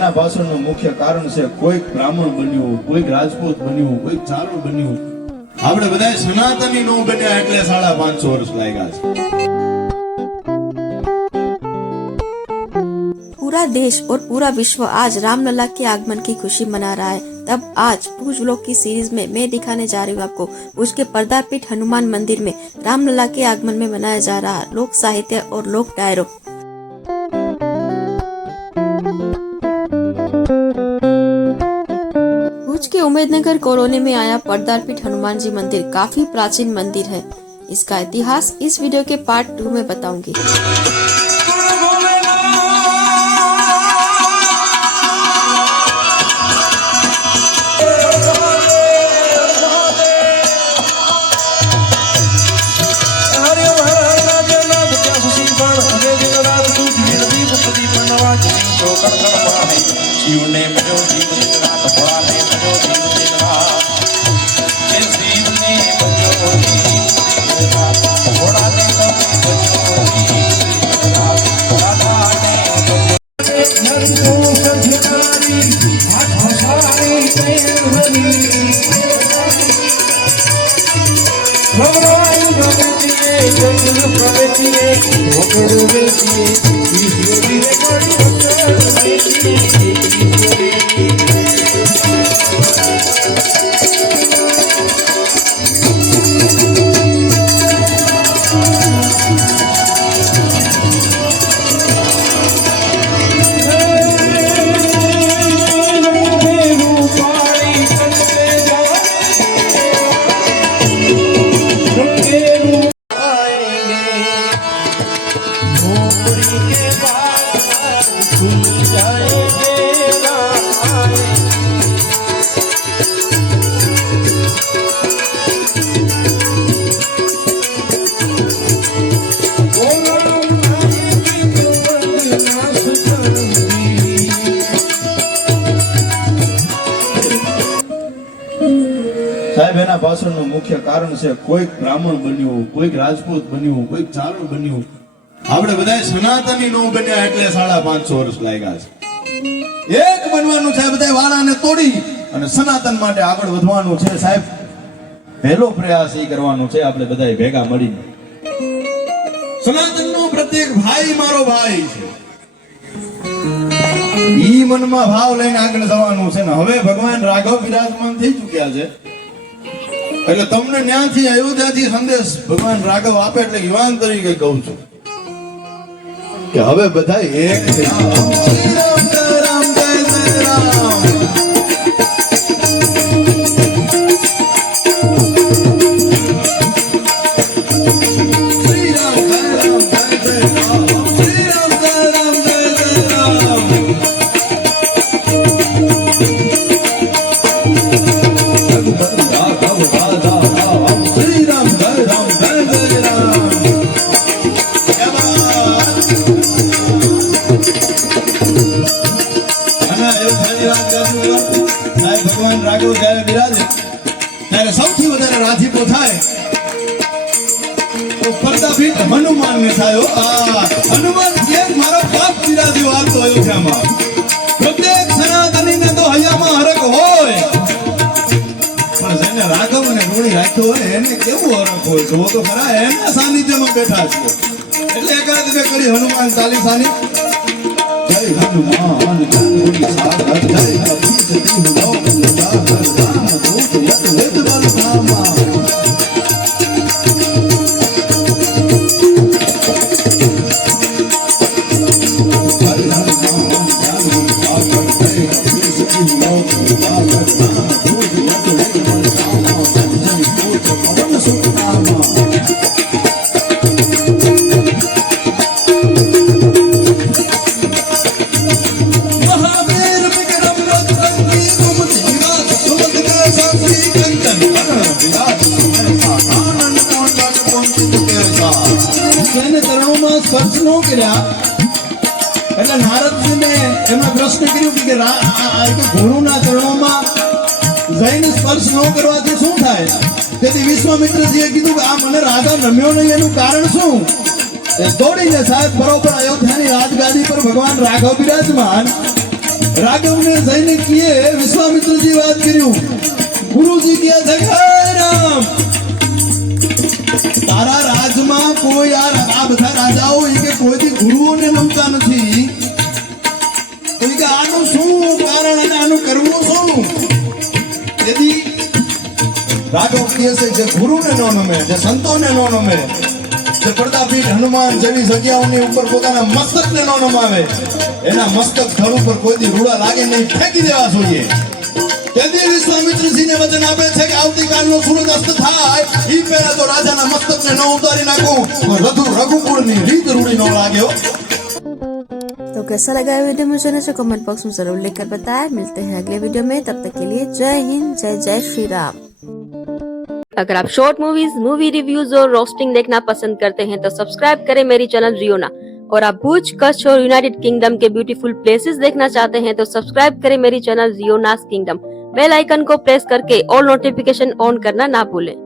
એના પાછળનું મુખ્ય કારણ છે કોઈક બ્રાહ્મણ બન્યું, કોઈક રાજપૂત બન્યું, કોઈક ચારણ બન્યું. આપણે બધા સનાતની નો બન્યા એટલે 550 વર્ષ લાગ્યા છે. पूरा देश और पूरा विश्व आज रामलला के आगमन की खुशी मना रहा है। तब आज भुज व्लॉग की सीरीज में मैं दिखाने जा रही हूँ आपको भुज के पर्दापीठ हनुमान मंदिर में रामलला के आगमन में मनाया जा रहा लोक साहित्य और लोक डायरो। भुज के उम्मेदनगर कॉलोनी में आया पर्दापीठ हनुमान जी मंदिर काफी प्राचीन मंदिर है। इसका इतिहास इस वीडियो के पार्ट 2 में बताऊंगी। સાહેબ એના પાછળનું મુખ્ય કારણ છે કોઈક બ્રાહ્મણ બન્યું, કોઈક રાજપૂત બન્યું, કોઈક ચારણ બન્યું. આપણે બધા સનાતની નો બન્યા એટલે 550 વર્ષ લાગ્યા છે. એક બનવાનું છે, બધા વાળાને તોડી અને સનાતન માટે આગળ વધવાનું છે. સાહેબ પહેલો પ્રયાસ એ કરવાનો છે આપણે બધા ભેગા મળીને. સનાતનનો પ્રત્યેક ભાઈ મારો ભાઈ છે, ઈ મનમાં ભાવ લઈને આગળ જવાનું છે ને. હવે ભગવાન રાઘવ વિરાજમાન થઈ ચૂક્યા છે એટલે તમને ન્યાથી અયોધ્યાથી સંદેશ ભગવાન રાઘવ આપે એટલે યુવાન તરીકે કહું છું કે હવે બધા એક થઈ ભગવાન રાઘવ જયારે બિરાજે ત્યારે સૌથી વધારે રાજીપો થાય તો પડદાપીઠ હનુમાન ને થાય. હનુમાન કે મારો બાપ બિરાજ્યો આવતો અયોધ્યામાં. પ્રત્યેક સનાતનીને તો હૈયામાં હરખ હોય પણ જેને રાઘવ અને ઋણી રાખ્યો હોય એને કેવું હરખ હોય જો તો ખરા એના સાનિધ્યમાં બેઠા છે એટલે એકાદ બે કરી હનુમાન ચાલીસાની જય હનુમાન જય સાગર જય કપીશ લો સાગર રામ દૂત યત વેદ બલ ધામા. સ્પર્શ ન કર્યા એટલે નારદજીને એમાં પ્રશ્ન કર્યું કે ગુરુના ચરણોમાં જઈને સ્પર્શ ન કરવાથી શું થાય? તેથી વિશ્વામિત્રજીએ કીધું કે આ મને રાજા નમ્યો નહીં, એનું કારણ શું? દોડીને સાહેબ બરોબર અયોધ્યાની રાજગાદી પર ભગવાન રાઘવ બિરાજમાન રાઘવને જઈને કીએ વિશ્વામિત્રજી વાત કર્યું ગુરુજી કહે છે કે હે રામ તારા રાજમાં કોઈ આ બધા રાજાઓ એ કે કોઈથી ગુરુઓને નમતા નથી તો એ કે આનું શું કારણ અને આનું કરવું શું તેથી રાઘવ કહે છે જે ગુરુને ન નમે જે સંતોને ન નમે જે પ્રતાપીઠ હનુમાન જેવી જગ્યાઓની ઉપર પોતાના મસ્તકને ન નમાવે એના મસ્તક સ્થળ ઉપર કોઈથી રૂડા લાગે નહીં ફેંકી દેવા જોઈએ તેથી વિશ્વામિત્રજીને વચન આપે છે કે આવતીકાલનો સૂરજ અસ્ત થાય ઈ પહેલા તો રાજાના મસ્તકને ન ઉતારી નાખું તો રઘુકુળની રીત રૂડી ન લાગે હો। तो कैसा लगा ये वीडियो मुझे नीचे कमेंट बॉक्स में जरूर लिखकर बताएं। मिलते हैं अगले वीडियो में, तब तक के लिए जय हिंद, जय जय श्री राम। अगर आप शॉर्ट मूवीज, मूवी रिव्यूज और रोस्टिंग देखना पसंद करते हैं तो सब्सक्राइब करें मेरी चैनल रियोना। और आप भुज, कच्छ और यूनाइटेड किंगडम के ब्यूटीफुल प्लेसेस देखना चाहते हैं तो सब्सक्राइब करें मेरी चैनल रियोनास किंगडम। बेल आइकन को प्रेस करके ऑल नोटिफिकेशन ऑन करना ना भूलें।